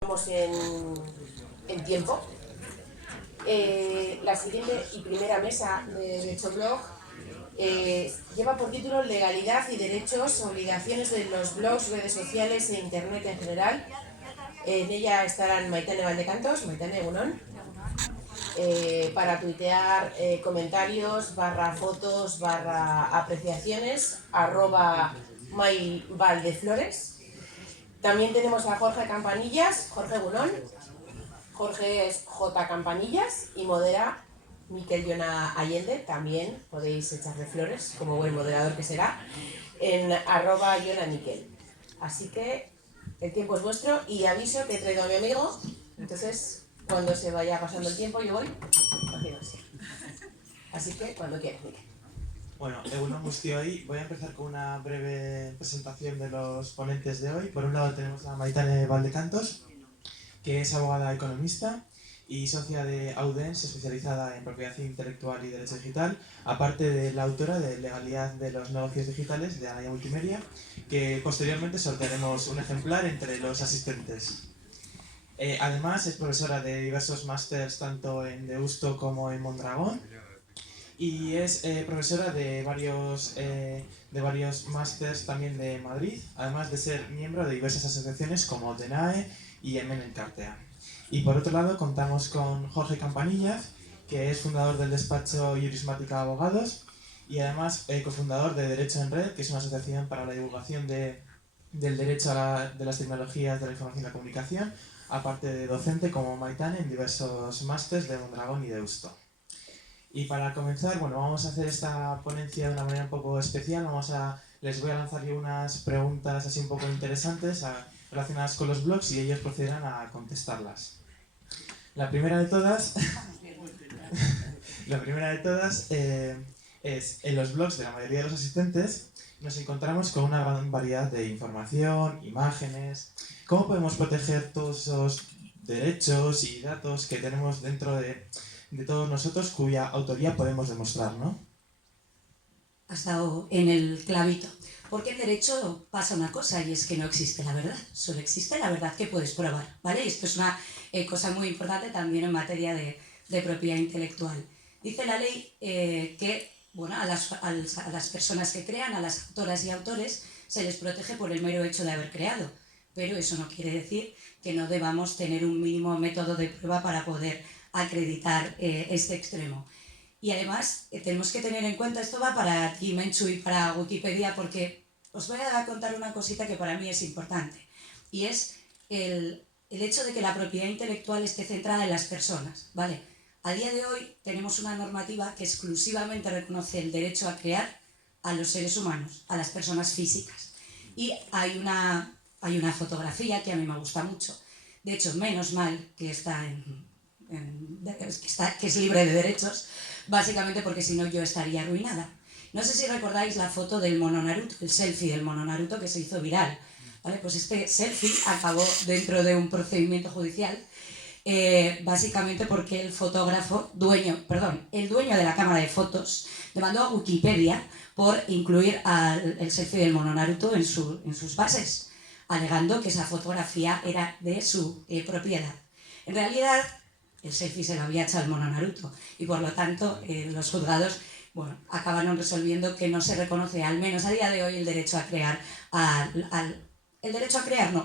Estamos en tiempo. La siguiente y primera mesa de Derechoblog lleva por título Legalidad y derechos, obligaciones de los blogs, redes sociales e internet en general. En ella estarán Maitane Valdecantos, Maitane Egunon, para tuitear comentarios, /fotos, /apreciaciones, @maivaldeflores. También tenemos a Jorge Campanillas, Jorge Egunon. Jorge es J. Campanillas y modera Miquel Yona Allende. También podéis echarle flores, como buen moderador que será, en @YonaMiquel. Así que el tiempo es vuestro y aviso que he traído a mi amigo. Entonces, cuando se vaya pasando el tiempo, yo voy haciéndose. Así que cuando quieras, Miquel. Bueno, egunon guztioi, voy a empezar con una breve presentación de los ponentes de hoy. Por un lado tenemos a Maitane Valdecantos, que es abogada economista y socia de Audens, especializada en propiedad intelectual y derecho digital, aparte de la autora de Legalidad de los negocios digitales de Anaya Multimedia, que posteriormente sortearemos un ejemplar entre los asistentes. Además, es profesora de diversos másters tanto en Deusto como en Mondragón, y es profesora de varios másters también de Madrid, además de ser miembro de diversas asociaciones como DENAE y Emen Encartea. Y por otro lado contamos con Jorge Campanillas, que es fundador del despacho Jurismática Abogados y además cofundador de Derecho en Red, que es una asociación para la divulgación del derecho de las tecnologías de la información y la comunicación, aparte de docente como Maitane en diversos másters de Mondragón y Deusto. Y para comenzar, bueno, vamos a hacer esta ponencia de una manera un poco especial. Les voy a lanzar yo unas preguntas así un poco interesantes relacionadas con los blogs y ellos procederán a contestarlas. La primera de todas, es, en los blogs de la mayoría de los asistentes nos encontramos con una gran variedad de información, imágenes. ¿Cómo podemos proteger todos esos derechos y datos que tenemos dentro de todos nosotros cuya autoría podemos demostrar, ¿no? Has dado en el clavito. Porque en derecho pasa una cosa y es que no existe la verdad, solo existe la verdad que puedes probar, ¿vale? Y esto es una cosa muy importante también en materia de propiedad intelectual. Dice la ley que bueno, a las personas que crean, a las autoras y autores, se les protege por el mero hecho de haber creado, pero eso no quiere decir que no debamos tener un mínimo método de prueba para poder acreditar este extremo. Y además tenemos que tener en cuenta, esto va para ti, Menchu, y para Wikipedia, porque os voy a contar una cosita que para mí es importante, y es el hecho de que la propiedad intelectual esté centrada en las personas, ¿vale? A día de hoy tenemos una normativa que exclusivamente reconoce el derecho a crear a los seres humanos, a las personas físicas. Y hay una fotografía que a mí me gusta mucho. De hecho, menos mal que que es libre de derechos, básicamente porque si no yo estaría arruinada. No sé si recordáis la foto del mono Naruto, el selfie del mono Naruto que se hizo viral. ¿Vale? Pues este selfie acabó dentro de un procedimiento judicial, básicamente porque el dueño de la cámara de fotos demandó a Wikipedia por incluir el selfie del mono Naruto en sus bases, alegando que esa fotografía era de su propiedad. En realidad, el selfie se lo había echado el mono Naruto y por lo tanto los juzgados acabaron resolviendo que no se reconoce, al menos a día de hoy, el derecho a crear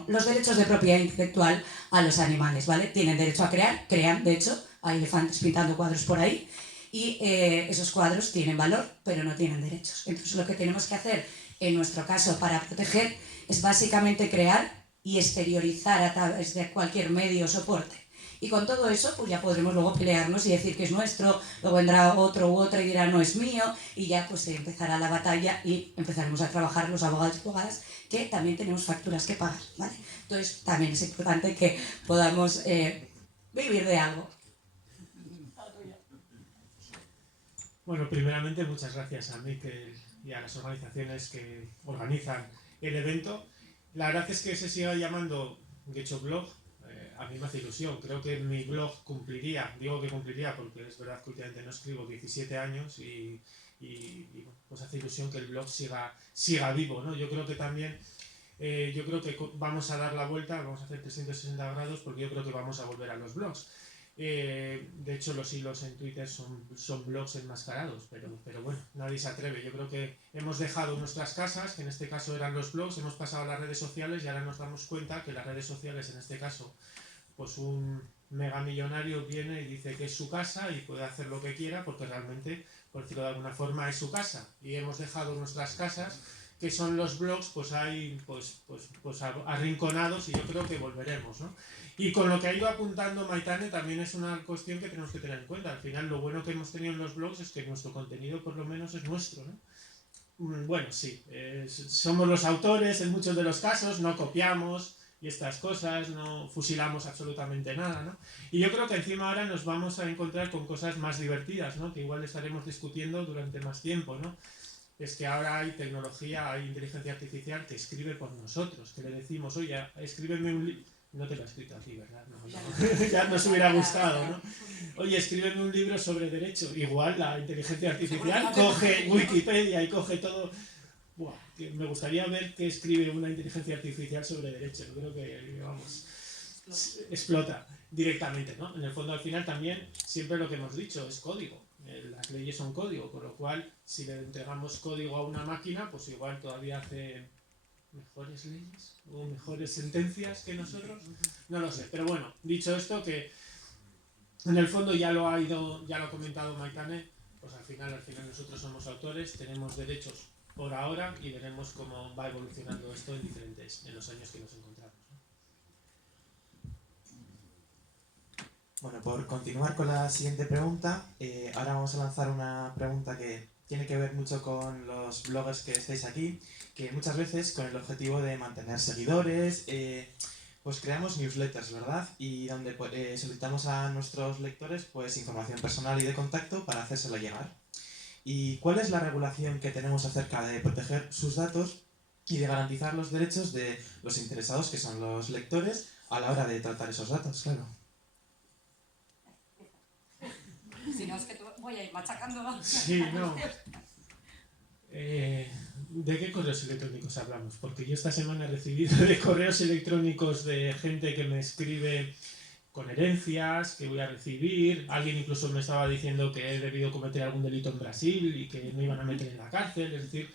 los derechos de propiedad intelectual a los animales, ¿vale? Tienen derecho a crear, crean, de hecho, hay elefantes pintando cuadros por ahí y esos cuadros tienen valor, pero no tienen derechos. Entonces lo que tenemos que hacer en nuestro caso para proteger es básicamente crear y exteriorizar a través de cualquier medio o soporte. Y con todo eso, pues ya podremos luego pelearnos y decir que es nuestro, luego vendrá otro u otra y dirá no es mío, y ya pues empezará la batalla y empezaremos a trabajar los abogados y abogadas, que también tenemos facturas que pagar, ¿vale? Entonces también es importante que podamos vivir de algo. Bueno, primeramente muchas gracias a Miquel y a las organizaciones que organizan el evento. La verdad es que se siga llamando Derechoblog, a mí me hace ilusión. Creo que mi blog cumpliría, digo que cumpliría porque es verdad que últimamente no escribo 17 años y pues hace ilusión que el blog siga vivo, ¿no? Yo creo que también yo creo que vamos a dar la vuelta, vamos a hacer 360 grados porque yo creo que vamos a volver a los blogs. De hecho, los hilos en Twitter son blogs enmascarados, pero bueno, nadie se atreve. Yo creo que hemos dejado nuestras casas, que en este caso eran los blogs, hemos pasado a las redes sociales y ahora nos damos cuenta que las redes sociales, en este caso, pues un megamillonario viene y dice que es su casa y puede hacer lo que quiera porque realmente, por decirlo de alguna forma, es su casa. Y hemos dejado nuestras casas, que son los blogs, pues hay arrinconados, y yo creo que volveremos, ¿no? Y con lo que ha ido apuntando Maitane también es una cuestión que tenemos que tener en cuenta. Al final, lo bueno que hemos tenido en los blogs es que nuestro contenido por lo menos es nuestro, ¿no? Bueno, sí, somos los autores en muchos de los casos, no copiamos y estas cosas, no fusilamos absolutamente nada, ¿no? Y yo creo que encima ahora nos vamos a encontrar con cosas más divertidas, ¿no? Que igual estaremos discutiendo durante más tiempo, ¿no? Es que ahora hay tecnología, hay inteligencia artificial que escribe por nosotros, que le decimos, oye, escríbeme un libro. No te lo he escrito aquí, ¿verdad? No. Ya nos hubiera gustado, ¿no? Oye, escríbeme un libro sobre derecho. Igual la inteligencia artificial coge Wikipedia y coge todo. Buah, que me gustaría ver qué escribe una inteligencia artificial sobre derecho. Yo creo que, vamos, explota directamente, ¿no? En el fondo, al final, también, siempre lo que hemos dicho es código. Las leyes son código, con lo cual, si le entregamos código a una máquina, pues igual todavía hace mejores leyes o mejores sentencias que nosotros, no lo sé. Pero bueno, dicho esto, que en el fondo ya lo ha comentado Maitane, pues al final nosotros somos autores, tenemos derechos por ahora y veremos cómo va evolucionando esto en los años que nos encontramos, ¿no? Bueno, por continuar con la siguiente pregunta, ahora vamos a lanzar una pregunta que tiene que ver mucho con los bloggers que estáis aquí, que muchas veces con el objetivo de mantener seguidores, pues creamos newsletters, ¿verdad? Y donde solicitamos a nuestros lectores pues información personal y de contacto para hacérsela llegar. ¿Y cuál es la regulación que tenemos acerca de proteger sus datos y de garantizar los derechos de los interesados, que son los lectores, a la hora de tratar esos datos, claro? Si no, es que voy a ir machacando. Sí, no. ¿De qué correos electrónicos hablamos? Porque yo esta semana he recibido de correos electrónicos de gente que me escribe con herencias, que voy a recibir. Alguien incluso me estaba diciendo que he debido cometer algún delito en Brasil y que me iban a meter en la cárcel. Es decir,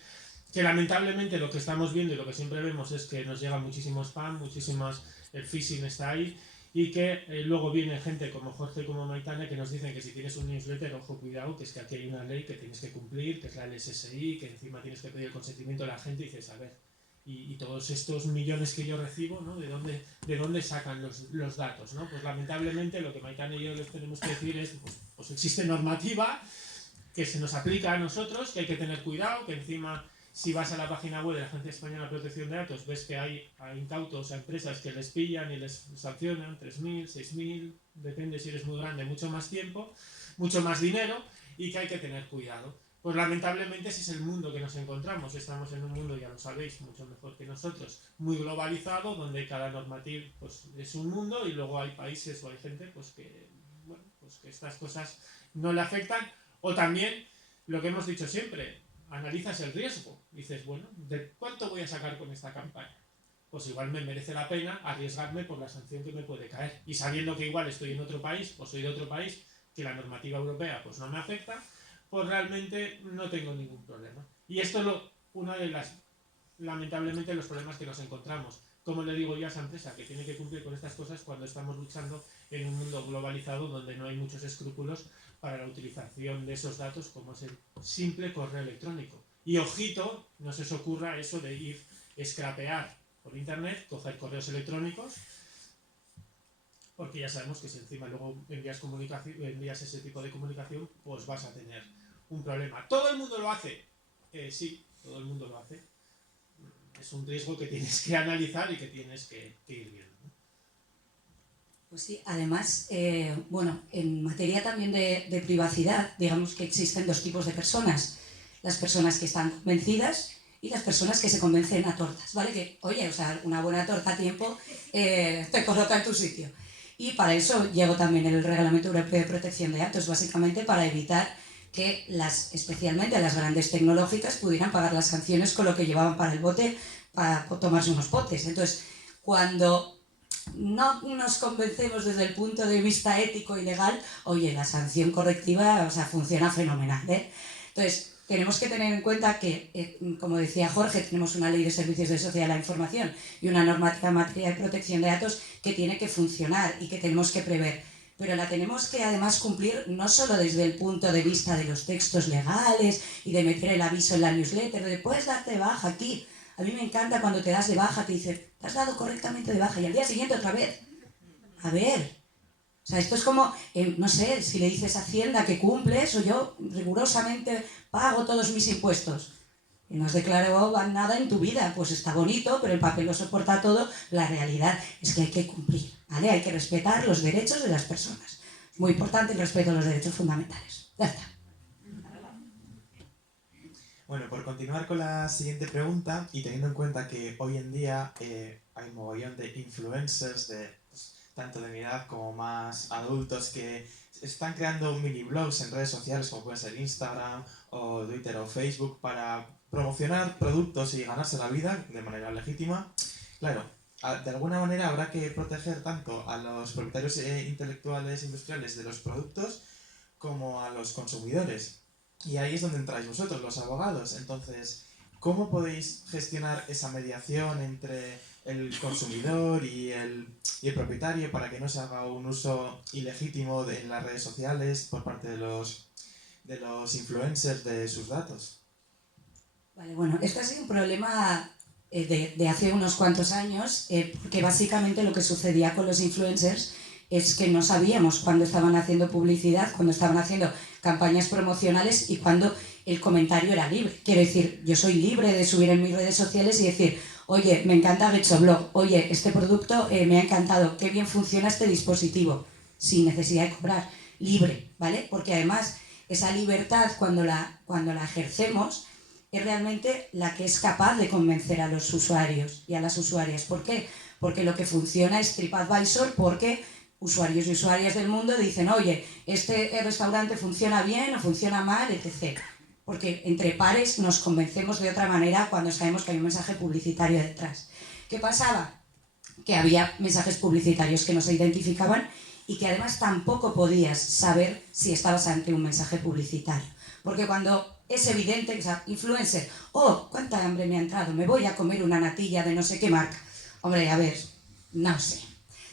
que lamentablemente lo que estamos viendo y lo que siempre vemos es que nos llega muchísimo spam, el phishing está ahí, y que luego viene gente como Jorge y como Maitane que nos dicen que si tienes un newsletter, ojo, cuidado, que es que aquí hay una ley que tienes que cumplir, que es la LSSI, que encima tienes que pedir el consentimiento de la gente, y dices, a ver, y todos estos millones que yo recibo, ¿no? ¿De dónde sacan los datos, ¿no? Pues lamentablemente lo que Maitane y yo les tenemos que decir es, pues existe normativa que se nos aplica a nosotros, que hay que tener cuidado, que encima, si vas a la página web de la Agencia Española de Protección de Datos, ves que hay incautos a empresas que les pillan y les sancionan 3.000, 6.000, depende si eres muy grande, mucho más tiempo, mucho más dinero, y que hay que tener cuidado. Pues lamentablemente ese es el mundo que nos encontramos. Estamos en un mundo, ya lo sabéis, mucho mejor que nosotros, muy globalizado, donde cada normativa pues, es un mundo, y luego hay países o hay gente pues, que estas cosas no le afectan. O también, lo que hemos dicho siempre, analizas el riesgo. Dices, bueno, ¿de cuánto voy a sacar con esta campaña? Pues igual me merece la pena arriesgarme por la sanción que me puede caer. Y sabiendo que igual estoy en otro país, o soy de otro país, que la normativa europea pues no me afecta, pues realmente no tengo ningún problema. Y esto es una de las, lamentablemente, los problemas que nos encontramos. Como le digo yo a esa empresa, que tiene que cumplir con estas cosas cuando estamos luchando en un mundo globalizado donde no hay muchos escrúpulos para la utilización de esos datos, como es el simple correo electrónico. Y ojito, no se os ocurra eso de ir scrapear por internet, coger correos electrónicos, porque ya sabemos que si encima luego envías ese tipo de comunicación, pues vas a tener un problema. ¿Todo el mundo lo hace? Sí, todo el mundo lo hace. Es un riesgo que tienes que analizar y que tienes que ir viendo, ¿no? Pues sí, además, bueno, en materia también de privacidad, digamos que existen dos tipos de personas. Las personas que están convencidas y las personas que se convencen a tortas, ¿vale? Que, oye, o sea, una buena torta a tiempo te coloca en tu sitio. Y para eso llegó también el Reglamento Europeo de Protección de Datos, básicamente para evitar que especialmente las grandes tecnológicas pudieran pagar las sanciones con lo que llevaban para el bote para tomarse unos potes. Entonces, cuando no nos convencemos desde el punto de vista ético y legal, oye, la sanción correctiva, o sea, funciona fenomenal, ¿eh? Entonces, tenemos que tener en cuenta que, como decía Jorge, tenemos una ley de servicios de sociedad de la información y una normativa en materia de protección de datos que tiene que funcionar y que tenemos que prever. Pero la tenemos que además cumplir no solo desde el punto de vista de los textos legales y de meter el aviso en la newsletter, de puedes darte de baja aquí. A mí me encanta cuando te das de baja, te dicen, te has dado correctamente de baja y al día siguiente otra vez. A ver, o sea, esto es como, no sé, si le dices a Hacienda que cumples o yo rigurosamente pago todos mis impuestos y no has declarado nada en tu vida, pues está bonito, pero el papel lo soporta todo. La realidad es que hay que cumplir, ¿vale? Hay que respetar los derechos de las personas. Es muy importante el respeto a los derechos fundamentales. Ya está. Bueno, por continuar con la siguiente pregunta y teniendo en cuenta que hoy en día hay un mogollón de influencers tanto de mi edad como más adultos que están creando mini blogs en redes sociales como pueden ser Instagram o Twitter o Facebook para promocionar productos y ganarse la vida de manera legítima. Claro, de alguna manera habrá que proteger tanto a los propietarios intelectuales industriales de los productos como a los consumidores. Y ahí es donde entráis vosotros, los abogados. Entonces, ¿cómo podéis gestionar esa mediación entre el consumidor y el propietario para que no se haga un uso ilegítimo en las redes sociales por parte de los influencers de sus datos? Vale, bueno, este ha sido un problema de hace unos cuantos años, porque básicamente lo que sucedía con los influencers es que no sabíamos cuándo estaban haciendo publicidad, cuándo estaban haciendo campañas promocionales y cuándo el comentario era libre. Quiero decir, yo soy libre de subir en mis redes sociales y decir, oye, me encanta GetSoblog, oye, este producto me ha encantado, qué bien funciona este dispositivo, sin necesidad de cobrar, libre, ¿vale? Porque además esa libertad cuando la ejercemos es realmente la que es capaz de convencer a los usuarios y a las usuarias. ¿Por qué? Porque lo que funciona es TripAdvisor, porque usuarios y usuarias del mundo dicen, oye, este restaurante funciona bien o funciona mal, etc. Porque entre pares nos convencemos de otra manera cuando sabemos que hay un mensaje publicitario detrás. ¿Qué pasaba? Que había mensajes publicitarios que no se identificaban y que además tampoco podías saber si estabas ante un mensaje publicitario. Porque cuando es evidente que es influencer, oh, cuánta hambre me ha entrado, me voy a comer una natilla de no sé qué marca. Hombre, a ver, no sé.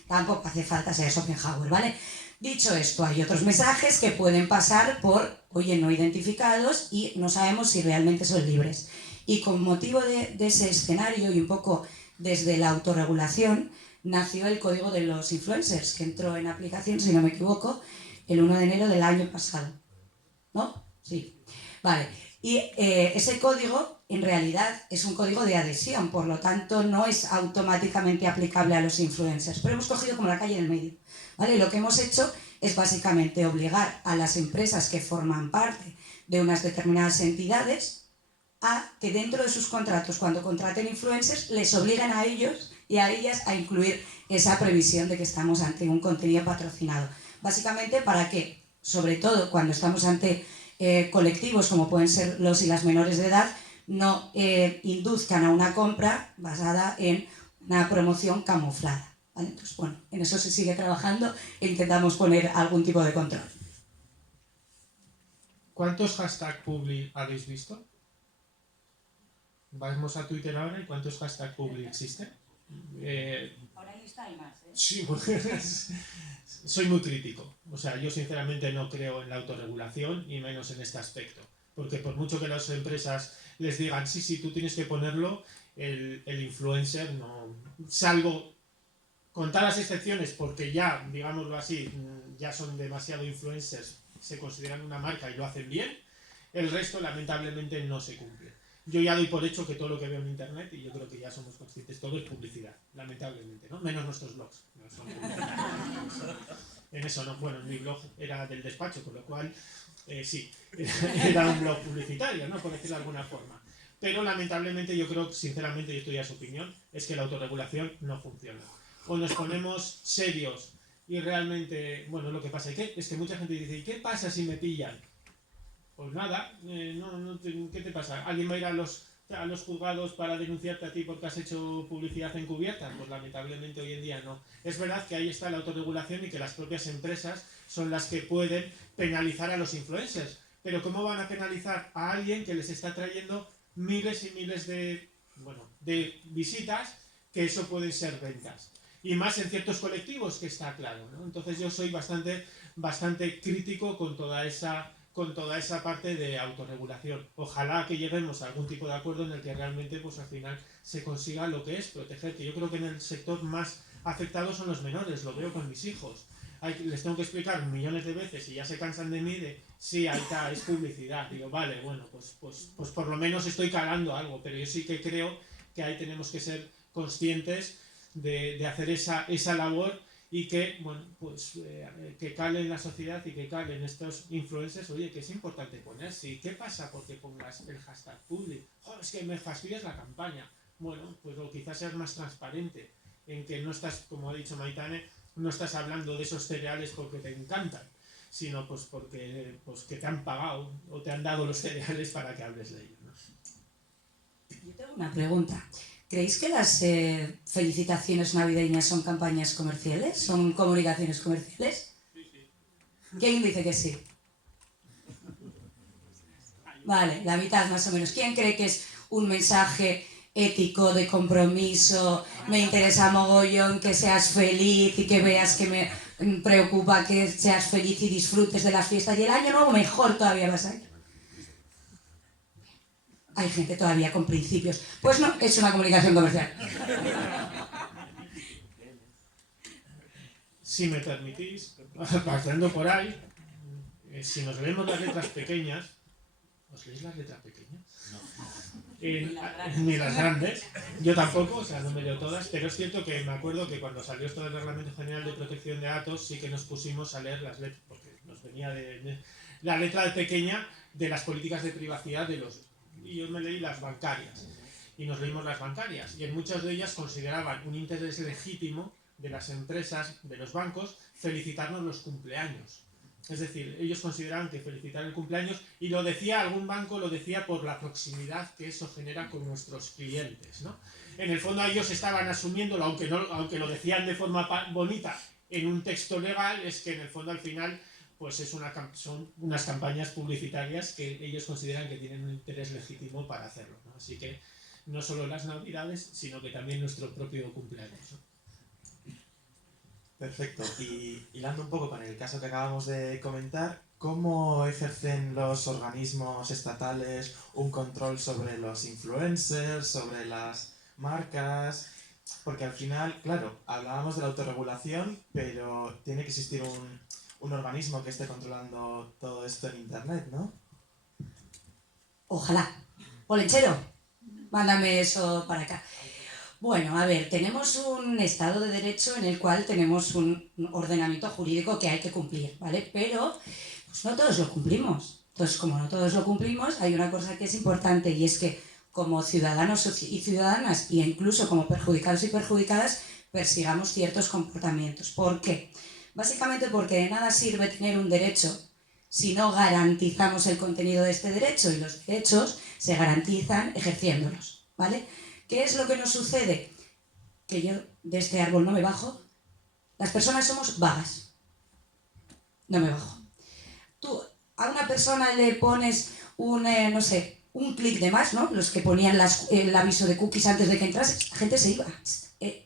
Tampoco hace falta ser Schopenhauer, ¿vale? Dicho esto, hay otros mensajes que pueden pasar por, oye, no identificados y no sabemos si realmente son libres. Y con motivo de ese escenario y un poco desde la autorregulación, nació el código de los influencers, que entró en aplicación, si no me equivoco, el 1 de enero del año pasado. ¿No? Sí. Vale. Y ese código en realidad es un código de adhesión, por lo tanto no es automáticamente aplicable a los influencers, pero hemos cogido como la calle del medio, ¿vale? Lo que hemos hecho es básicamente obligar a las empresas que forman parte de unas determinadas entidades a que dentro de sus contratos, cuando contraten influencers, les obliguen a ellos y a ellas a incluir esa previsión de que estamos ante un contenido patrocinado. Básicamente para que, sobre todo cuando estamos ante colectivos como pueden ser los y las menores de edad, no induzcan a una compra basada en una promoción camuflada, ¿vale? Entonces, bueno, en eso se sigue trabajando e intentamos poner algún tipo de control. ¿Cuántos hashtag publi habéis visto? Vamos a Twitter ahora y ¿cuántos hashtag publi existen? Ahora hay más, ¿eh? Sí, pues, soy muy crítico. O sea, yo sinceramente no creo en la autorregulación y menos en este aspecto. Porque por mucho que las empresas les digan, sí, tú tienes que ponerlo, el influencer no... Salvo contadas excepciones, porque ya, digámoslo así, ya son demasiado influencers, se consideran una marca y lo hacen bien, el resto lamentablemente no se cumple. Yo ya doy por hecho que todo lo que veo en internet, y yo creo que ya somos conscientes, todo es publicidad, lamentablemente, ¿no? Menos nuestros blogs. No son en eso no, bueno, mi blog era del despacho, con lo cual, sí, era un blog publicitario, ¿no? Por decirlo de alguna forma. Pero lamentablemente yo creo, sinceramente, y esto ya es opinión, es que la autorregulación no funciona. O nos ponemos serios y realmente, bueno, lo que pasa es que mucha gente dice, ¿y qué pasa si me pillan? Pues nada, ¿qué te pasa? ¿Alguien va a ir a los a los juzgados para denunciarte a ti porque has hecho publicidad encubierta? Pues lamentablemente hoy en día no. Es verdad que ahí está la autorregulación y que las propias empresas son las que pueden penalizar a los influencers. Pero ¿cómo van a penalizar a alguien que les está trayendo miles y miles de visitas, que eso pueden ser ventas? Y más en ciertos colectivos, que está claro, ¿no? Entonces yo soy bastante crítico con toda esa parte de autorregulación. Ojalá que lleguemos a algún tipo de acuerdo en el que realmente pues al final se consiga lo que es proteger, que yo creo que en el sector más afectado son los menores, lo veo con mis hijos. Les tengo que explicar millones de veces y ya se cansan de mí de sí, ahí está, es publicidad. Digo, vale, bueno, pues por lo menos estoy calando algo, pero yo sí que creo que ahí tenemos que ser conscientes de hacer esa labor y que, bueno, pues que cale en la sociedad y que cale en estos influencers. Oye, que es importante poner, sí, ¿qué pasa porque pongas el hashtag public? Joder, es que me fastidias la campaña. Bueno, pues o quizás seas más transparente en que no estás, como ha dicho Maitane, no estás hablando de esos cereales porque te encantan, sino pues porque que te han pagado o te han dado los cereales para que hables de ellos, ¿no? Yo tengo una pregunta. ¿Creéis que las felicitaciones navideñas son campañas comerciales? ¿Son comunicaciones comerciales? Sí. ¿Quién dice que sí? Vale, la mitad más o menos. ¿Quién cree que es un mensaje ético, de compromiso? Me interesa mogollón que seas feliz y que veas que me preocupa que seas feliz y disfrutes de las fiestas y el año nuevo mejor todavía vas a ir. Hay gente todavía con principios. Pues no, es una comunicación comercial. Si me permitís, pasando por ahí, si nos leemos las letras pequeñas, ¿os leéis las letras pequeñas? Ni las grandes. Yo tampoco, o sea, no me leo todas, pero es cierto que me acuerdo que cuando salió esto del Reglamento General de Protección de Datos, sí que nos pusimos a leer las letras, porque nos venía de la letra pequeña de las políticas de privacidad de los... Y yo me leí las bancarias, y nos leímos las bancarias, y en muchas de ellas consideraban un interés legítimo de las empresas, de los bancos, felicitarnos los cumpleaños. Es decir, ellos consideraban que felicitar el cumpleaños, y lo decía algún banco, lo decía por la proximidad que eso genera con nuestros clientes, ¿no? En el fondo ellos estaban asumiéndolo, aunque lo decían de forma bonita en un texto legal, es que en el fondo al final pues son unas campañas publicitarias que ellos consideran que tienen un interés legítimo para hacerlo, ¿no? Así que no solo las navidades, sino que también nuestro propio cumpleaños, ¿no? Perfecto. Y hilando un poco con el caso que acabamos de comentar, ¿cómo ejercen los organismos estatales un control sobre los influencers, sobre las marcas? Porque al final, claro, hablábamos de la autorregulación, pero tiene que existir un organismo que esté controlando todo esto en Internet, ¿no? Ojalá. Polenchero, mándame eso para acá. Bueno, a ver, tenemos un Estado de Derecho en el cual tenemos un ordenamiento jurídico que hay que cumplir, ¿vale? Pero pues no todos lo cumplimos. Entonces, como no todos lo cumplimos, hay una cosa que es importante y es que como ciudadanos y ciudadanas, e incluso como perjudicados y perjudicadas, persigamos ciertos comportamientos. ¿Por qué? Básicamente porque de nada sirve tener un derecho si no garantizamos el contenido de este derecho, y los derechos se garantizan ejerciéndolos, ¿vale? ¿Qué es lo que nos sucede? Que yo de este árbol no me bajo. Las personas somos vagas. No me bajo. Tú a una persona le pones un clic de más, ¿no? Los que ponían el aviso de cookies antes de que entrases, la gente se iba.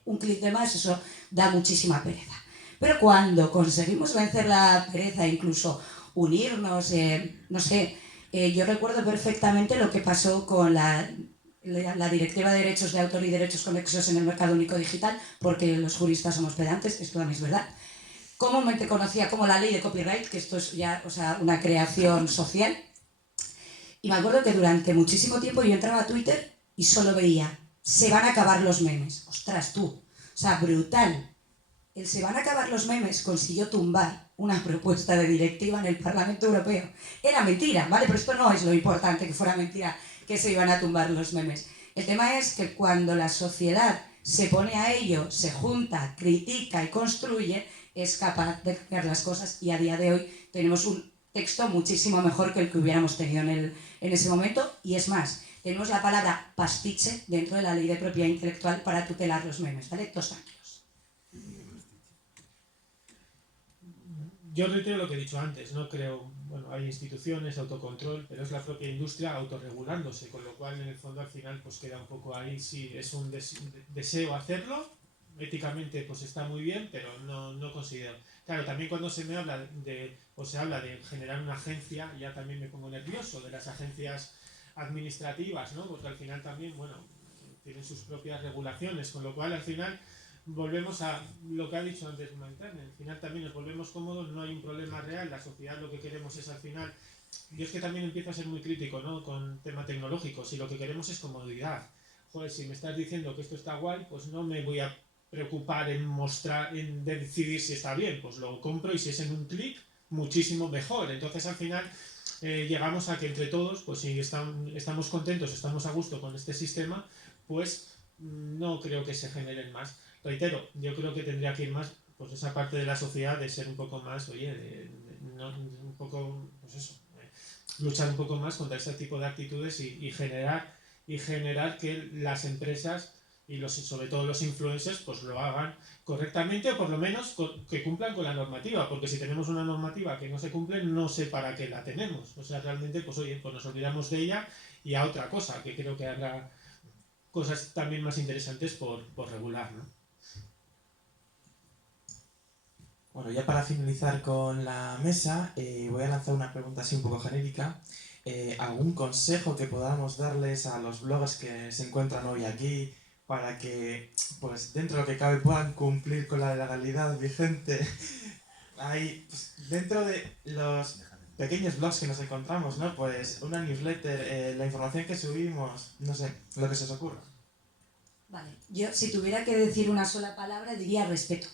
Un clic de más, eso da muchísima pereza. Pero cuando conseguimos vencer la pereza, incluso unirnos, yo recuerdo perfectamente lo que pasó con la Directiva de Derechos de Autor y Derechos Conexos en el Mercado Único Digital, porque los juristas somos pedantes, esto también es verdad. Comúnmente conocía como la ley de copyright, que esto es ya una creación social. Y me acuerdo que durante muchísimo tiempo yo entraba a Twitter y solo veía, se van a acabar los memes. Ostras, tú, o sea, brutal. El se van a acabar los memes consiguió tumbar una propuesta de directiva en el Parlamento Europeo. Era mentira, ¿vale? Pero esto no es lo importante, que fuera mentira que se iban a tumbar los memes. El tema es que cuando la sociedad se pone a ello, se junta, critica y construye, es capaz de cambiar las cosas, y a día de hoy tenemos un texto muchísimo mejor que el que hubiéramos tenido en ese momento, y es más, Tenemos la palabra pastiche dentro de la ley de propiedad intelectual para tutelar los memes, ¿vale? Todos tranquilos. Yo reitero lo que he dicho antes, no creo, bueno, hay instituciones, autocontrol, pero es la propia industria autorregulándose, con lo cual en el fondo al final pues queda un poco ahí, sí, es un deseo hacerlo, éticamente pues está muy bien, pero no considero. Claro, también cuando se me habla de, o se habla de generar una agencia, ya también me pongo nervioso de las agencias administrativas, ¿no? Porque al final también, bueno, tienen sus propias regulaciones, con lo cual al final volvemos a lo que ha dicho antes Maitane, al final también nos volvemos cómodos, no hay un problema real, la sociedad lo que queremos es al final, yo es que también empiezo a ser muy crítico, ¿no? Con tema tecnológico, si lo que queremos es comodidad, joder, si me estás diciendo que esto está guay, pues no me voy a preocupar en mostrar, en decidir si está bien, pues lo compro y si es en un clic, muchísimo mejor, entonces al final llegamos a que entre todos, pues si estamos contentos, estamos a gusto con este sistema, pues no creo que se generen más. Reitero, yo creo que tendría que ir más pues esa parte de la sociedad de ser un poco más, oye, un poco, pues eso, luchar un poco más contra ese tipo de actitudes y generar que las empresas y sobre todo los influencers pues lo hagan correctamente o por lo menos que cumplan con la normativa, porque si tenemos una normativa que no se cumple, no sé para qué la tenemos. O sea, realmente, pues oye, pues nos olvidamos de ella y a otra cosa, que creo que habrá cosas también más interesantes por regular, ¿no? Bueno, ya para finalizar con la mesa, voy a lanzar una pregunta así un poco genérica. ¿Algún consejo que podamos darles a los bloggers que se encuentran hoy aquí para que, pues, dentro de lo que cabe puedan cumplir con la legalidad vigente? Hay, pues, dentro de los pequeños blogs que nos encontramos, ¿no? Pues una newsletter, la información que subimos, no sé, lo que se os ocurra. Vale, yo si tuviera que decir una sola palabra diría respeto.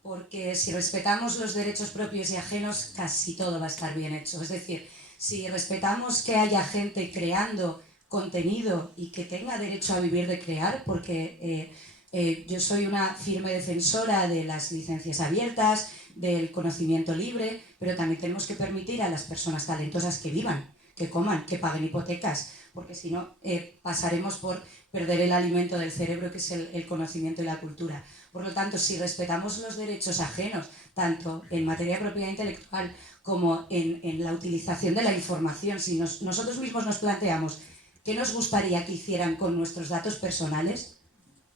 Porque si respetamos los derechos propios y ajenos, casi todo va a estar bien hecho. Es decir, si respetamos que haya gente creando contenido y que tenga derecho a vivir de crear, porque yo soy una firme defensora de las licencias abiertas, del conocimiento libre, pero también tenemos que permitir a las personas talentosas que vivan, que coman, que paguen hipotecas, porque si no pasaremos por perder el alimento del cerebro, que es el conocimiento y la cultura. Por lo tanto, si respetamos los derechos ajenos, tanto en materia de propiedad intelectual como en la utilización de la información, si nosotros mismos nos planteamos qué nos gustaría que hicieran con nuestros datos personales,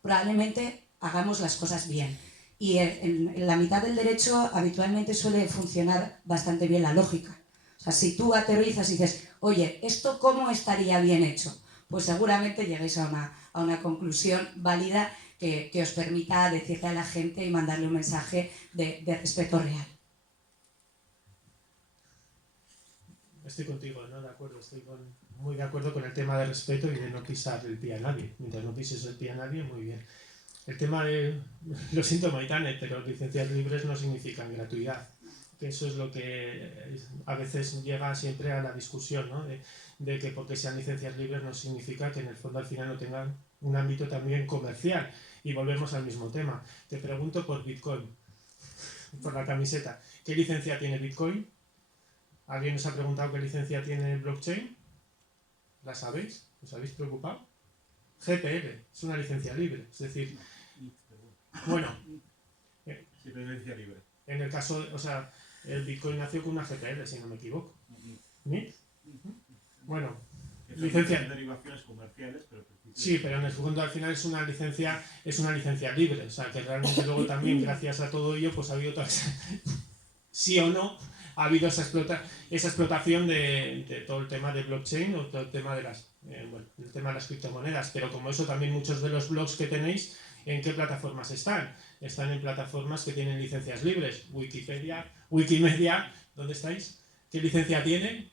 probablemente hagamos las cosas bien. Y en la mitad del derecho habitualmente suele funcionar bastante bien la lógica. O sea, si tú aterrizas y dices, oye, ¿esto cómo estaría bien hecho? Pues seguramente lleguéis a una conclusión válida que os permita decirle a la gente y mandarle un mensaje de respeto real. Estoy contigo, ¿no? De acuerdo, muy de acuerdo con el tema de respeto y de no pisar el pie a nadie. Mientras no pises el pie a nadie, muy bien. El tema de, lo siento Maitane, pero licencias libres no significan gratuidad. Que eso es lo que a veces llega siempre a la discusión, ¿no? De que porque sean licencias libres no significa que en el fondo al final no tengan un ámbito también comercial. Y volvemos al mismo tema. Te pregunto por Bitcoin, por la camiseta. ¿Qué licencia tiene Bitcoin? ¿Alguien os ha preguntado qué licencia tiene blockchain? ¿La sabéis? ¿Os habéis preocupado? GPL, es una licencia libre. Es decir, bueno, licencia libre. En el caso, o sea, el Bitcoin nació con una GPL, si no me equivoco. ¿Sí? Bueno, licencia. Derivaciones comerciales, pero sí, pero en el fondo al final es una licencia libre, o sea que realmente luego también gracias a todo ello pues ha habido sí o no ha habido esa explotación de todo el tema de blockchain o todo el tema de el tema de las criptomonedas, pero como eso también muchos de los blogs que tenéis, ¿en qué plataformas están? Están en plataformas que tienen licencias libres, Wikimedia, ¿dónde estáis? ¿Qué licencia tienen?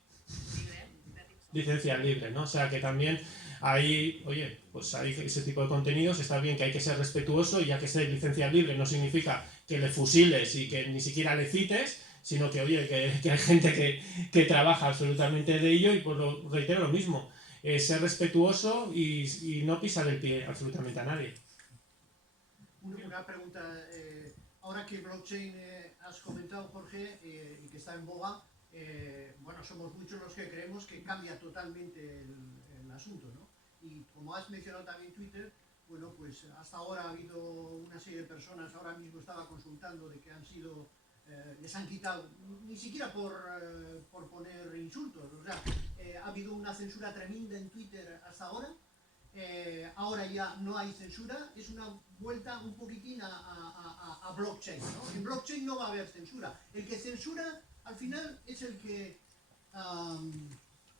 Licencia libre, ¿no? O sea que también hay, oye, pues hay ese tipo de contenidos, está bien que hay que ser respetuoso y ya que sea licencia libre no significa que le fusiles y que ni siquiera le cites, sino que, oye, que hay gente que trabaja absolutamente de ello y pues reitero lo mismo, ser respetuoso y no pisar el pie absolutamente a nadie. Una pregunta, ahora que blockchain has comentado, Jorge, y que está en boga, bueno, somos muchos los que creemos que cambia totalmente la asunto, ¿no? Y como has mencionado también Twitter, bueno, pues hasta ahora ha habido una serie de personas, ahora mismo estaba consultando de que han sido, les han quitado, ni siquiera por poner insultos, o sea, ha habido una censura tremenda en Twitter hasta ahora. Ahora ya no hay censura, es una vuelta un poquitín a blockchain, ¿no? En blockchain no va a haber censura. El que censura al final es el que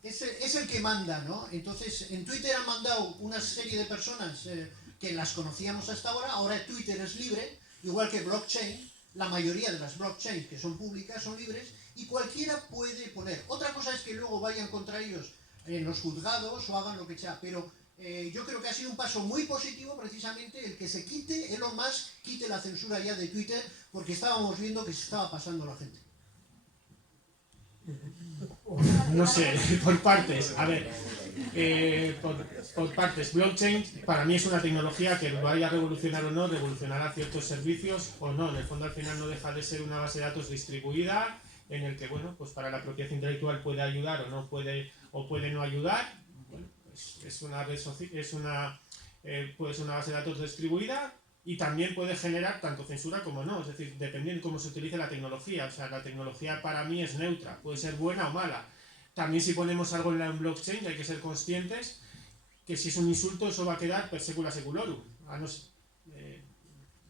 es el que manda, ¿no? Entonces en Twitter han mandado una serie de personas que las conocíamos hasta ahora Twitter es libre, igual que blockchain. La mayoría de las blockchains que son públicas son libres y cualquiera puede poner. Otra cosa es que luego vayan contra ellos en los juzgados o hagan lo que sea, pero yo creo que ha sido un paso muy positivo precisamente el que se quite, Elon Musk quite la censura ya de Twitter, porque estábamos viendo que se estaba pasando la gente. No sé, por partes. A ver, por partes. Blockchain para mí es una tecnología que vaya a revolucionar o no, revolucionará ciertos servicios o no. En el fondo al final no deja de ser una base de datos distribuida en el que, bueno, pues para la propiedad intelectual puede ayudar o no puede, o puede no ayudar. Bueno, es una red social, puede ser una base de datos distribuida y también puede generar tanto censura como no, es decir, dependiendo de cómo se utilice la tecnología. O sea, la tecnología para mí es neutra, puede ser buena o mala. También si ponemos algo en la blockchain hay que ser conscientes que si es un insulto eso va a quedar per secula seculorum.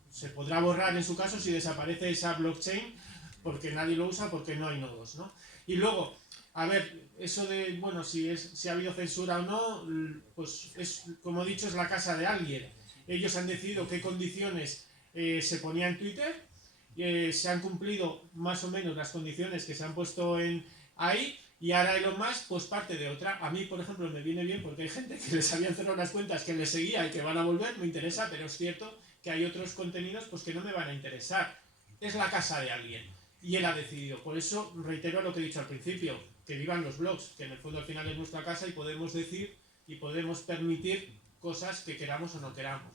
Se podrá borrar en su caso si desaparece esa blockchain porque nadie lo usa, porque no hay nodos, ¿no? Y luego, a ver, eso de, bueno, si ha habido censura o no, pues es, como he dicho, es la casa de alguien. Ellos han decidido qué condiciones se ponía en Twitter, se han cumplido más o menos las condiciones que se han puesto ahí, y ahora Elon Musk pues parte de otra. A mí, por ejemplo, me viene bien porque hay gente que les habían cerrado unas cuentas que les seguía y que van a volver, me interesa, pero es cierto que hay otros contenidos pues que no me van a interesar. Es la casa de alguien y él ha decidido. Por eso reitero lo que he dicho al principio, que vivan los blogs, que en el fondo al final es nuestra casa y podemos decir y podemos permitir cosas que queramos o no queramos.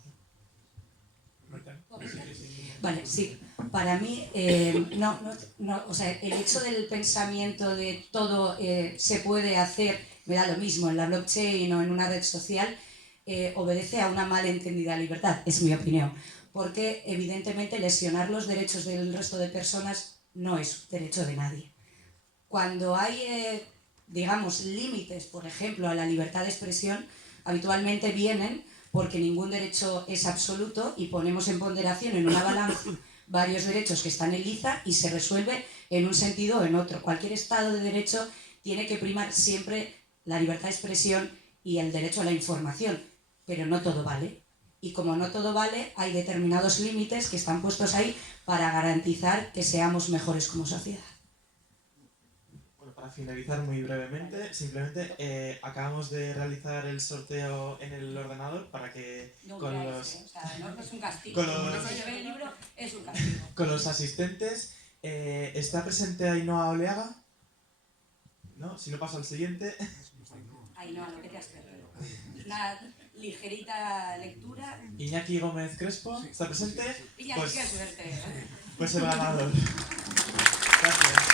Vale, sí. Para mí, o sea, el hecho del pensamiento de todo se puede hacer, me da lo mismo en la blockchain o en una red social, obedece a una malentendida libertad, es mi opinión. Porque evidentemente lesionar los derechos del resto de personas no es derecho de nadie. Cuando hay, digamos, límites, por ejemplo, a la libertad de expresión, habitualmente vienen porque ningún derecho es absoluto y ponemos en ponderación en una balanza varios derechos que están en liza y se resuelve en un sentido o en otro. Cualquier Estado de Derecho tiene que primar siempre la libertad de expresión y el derecho a la información, pero no todo vale. Y como no todo vale, hay determinados límites que están puestos ahí para garantizar que seamos mejores como sociedad. Bueno, para finalizar muy brevemente, simplemente acabamos de realizar el sorteo en el ordenador para que No, con mira, los... o sea, no es un castigo. con Como los- no se lleve el libro, es un castigo. Con los asistentes, ¿está presente Ainhoa Oleaga? ¿No? Si no paso al siguiente. Ay, no, a lo que te has perdido. Una ligerita lectura. Iñaki Gómez Crespo, ¿está presente? Y ya, Pues- qué suerte. Pues el ganador. Gracias.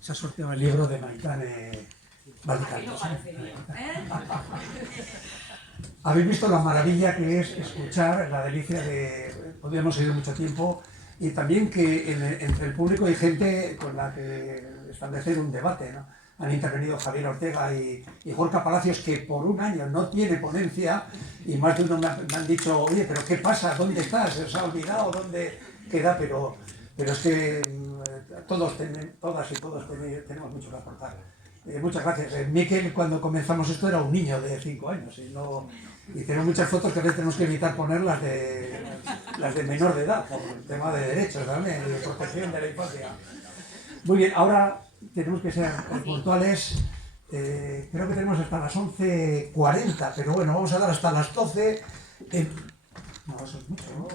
Se ha sorteado el libro de Maitane Valdecantos. Habéis visto la maravilla que es escuchar, la delicia de... Podríamos oír mucho tiempo, y también que entre el público hay gente con la que establecer un debate, ¿no? Han intervenido Javier Ortega y Gorka Palacios, que por un año no tiene ponencia, y más de uno me han dicho, oye, pero ¿qué pasa? ¿Dónde estás? ¿Se os ha olvidado? ¿Dónde queda? Pero es que todas y todos tenemos mucho que aportar. Muchas gracias. Miquel, cuando comenzamos esto, era un niño de 5 años y tenemos muchas fotos que a veces tenemos que evitar poner las de menor de edad, por el tema de derechos también, de protección de la infancia. Muy bien, ahora tenemos que ser puntuales. Creo que tenemos hasta las 11:40, pero bueno, vamos a dar hasta las 12. No, eso es mucho, ¿no?